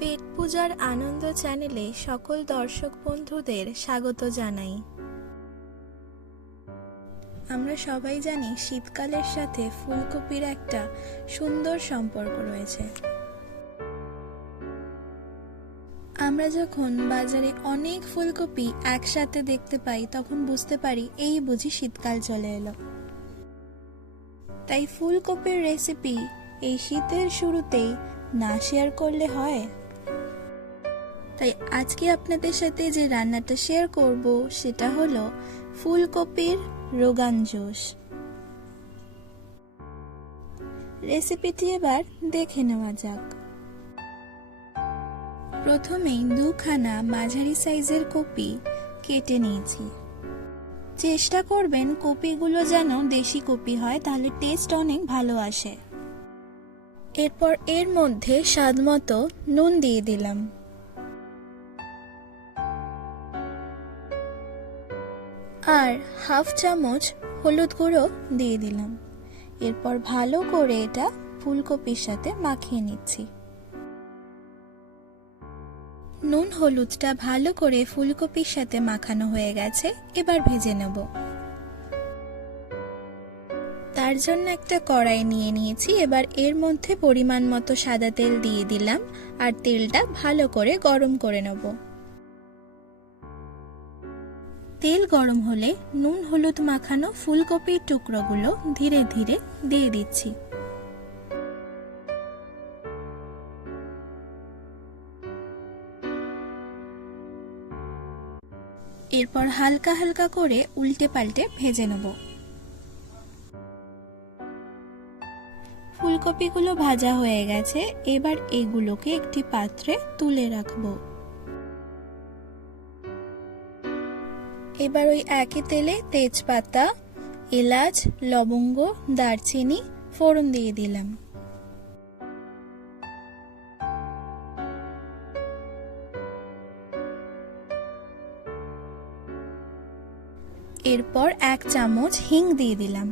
পেট পূজার আনন্দ চ্যানেলে সকল দর্শক বন্ধুদের স্বাগত জানাই। আমরা সবাই জানি শীতকালের সাথে ফুলকপির একটা সুন্দর সম্পর্ক রয়েছে। আমরা যখন বাজারে অনেক ফুলকপি একসাথে দেখতে পাই তখন বুঝতে পারি এই বুঝি শীতকাল চলে এলো। তাই ফুলকপির রেসিপি এই শীতের শুরুতেই না শেয়ার করলে হয়। তাই আজকে আপনাদের সাথে যে রান্নাটা শেয়ার করব সেটা হলো ফুলকপির রোগান জোশ। রেসিপিটি এবার দেখে নেওয়া যাক। প্রথমেই দুখানা মাঝারি সাইজের কপি কেটে নিয়েছি। চেষ্টা করবেন কপিগুলো যেন দেশি কপি হয়, তাহলে টেস্ট অনেক ভালো আসে। এরপর এর মধ্যে স্বাদমতো নুন দিয়ে দিলাম। আর হাফ চামচ হলুদ গুঁড়ো দিয়ে দিলাম। এরপর ভালো করে এটা ফুলকপির সাথে মাখিয়ে নিচ্ছি। নুন হলুদটা ভালো করে ফুলকপির সাথে মাখানো হয়ে গেছে, এবার ভেজে নেব। তার জন্য একটা কড়াই নিয়ে নিয়েছি। এবার এর মধ্যে পরিমাণ মতো সাদা তেল দিয়ে দিলাম আর তেলটা ভালো করে গরম করে নেব। তেল গরম হলে নুন হলুদ মাখানো ফুলকপির টুকরোগুলো ধীরে ধীরে দিয়ে দিচ্ছি। এরপর হালকা হালকা করে উল্টে পাল্টে ভেজে নেব। ফুলকপিগুলো ভাজা হয়ে গেছে, এবার এগুলোকে একটি পাত্রে তুলে রাখবো। এবার ওই একই তেলে তেজপাতা, এলাচ, লবঙ্গ, দারচিনি ফোড়ন দিয়ে দিলাম। এরপর 1 চামচ হিং দিয়ে দিলাম।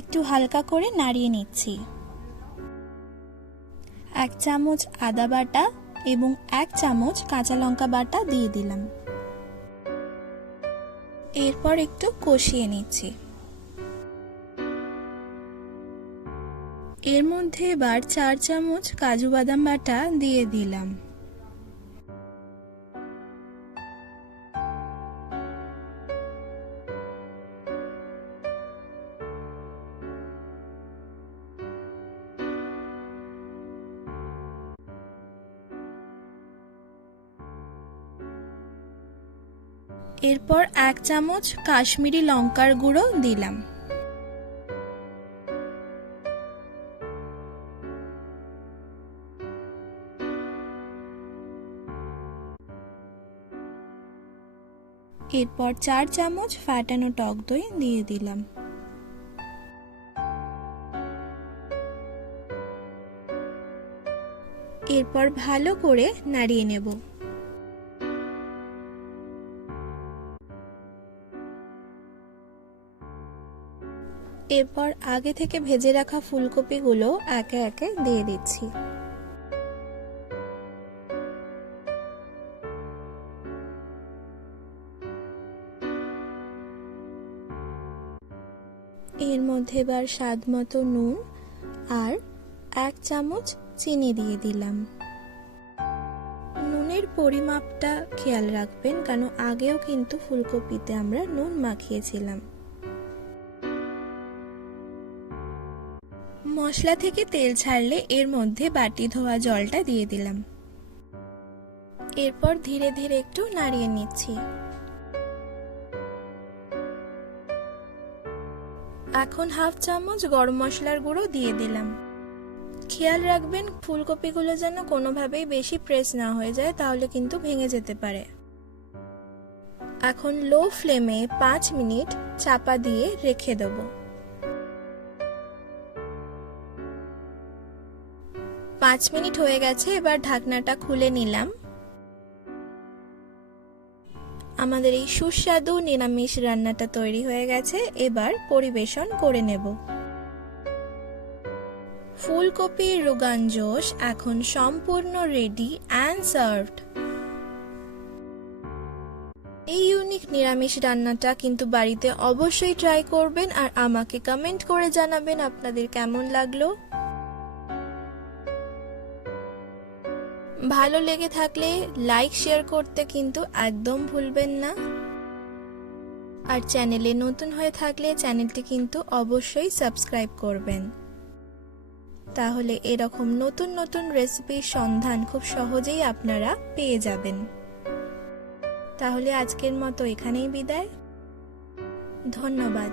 একটু হালকা করে নাড়িয়ে নিচ্ছি। 1 চামচ আদা বাটা এবং 1 চামচ কাঁচা লঙ্কা বাটা দিয়ে দিলাম। এরপর একটু কষিয়ে নিচ্ছি। এর মধ্যে এবার 4 চামচ কাজু বাদাম বাটা দিয়ে দিলাম। এরপর 1 চামচ কাশ্মীরি লঙ্কার গুঁড়ো দিলাম। এরপর 4 চামচ ফাটানো টক দই দিয়ে দিলাম। এরপর ভালো করে নাড়িয়ে নেব। এরপর আগে থেকে ভেজে রাখা ফুলকপিগুলো একে একে দিয়ে দিচ্ছি। এর মধ্যে এবার স্বাদ মতো নুন আর 1 চামচ চিনি দিয়ে দিলাম। নুনের পরিমাপটা খেয়াল রাখবেন, কারণ আগেও কিন্তু ফুলকপিতে আমরা নুন মাখিয়েছিলাম। মশলা থেকে তেল ছাড়লে এর মধ্যে বাটি ধোয়া জলটা দিয়ে দিলাম। এরপর ধীরে ধীরে একটু নাড়িয়ে নিচ্ছি। এখন হাফ চামচ গরম মশলার গুঁড়ো দিয়ে দিলাম। খেয়াল রাখবেন ফুলকপিগুলো যেন কোনোভাবেই বেশি প্রেস না হয়ে যায়, তাহলে কিন্তু ভেঙে যেতে পারে। এখন লো ফ্লেমে 5 মিনিট চাপা দিয়ে রেখে দেব। 5 মিনিট হয়ে গেছে, এবার ঢাকনাটা খুলে নিলাম। আমাদের এই সুস্বাদু নিরামিষ রান্নাটা তৈরি হয়ে গেছে, এবার পরিবেশন করে নেব। ফুলকপির রোগান জোশ এখন সম্পূর্ণ রেডি অ্যান্ড সার্ভড। এই ইউনিক নিরামিষ রান্নাটা কিন্তু বাড়িতে অবশ্যই ট্রাই করবেন আর আমাকে কমেন্ট করে জানাবেন আপনাদের কেমন লাগলো। ভালো লেগে থাকলে লাইক শেয়ার করতে কিন্তু একদম ভুলবেন না। আর চ্যানেলে নতুন হয়ে থাকলে চ্যানেলটি কিন্তু অবশ্যই সাবস্ক্রাইব করবেন, তাহলে এরকম নতুন নতুন রেসিপির সন্ধান খুব সহজেই আপনারা পেয়ে যাবেন। তাহলে আজকের মতো এখানেই বিদায়। ধন্যবাদ।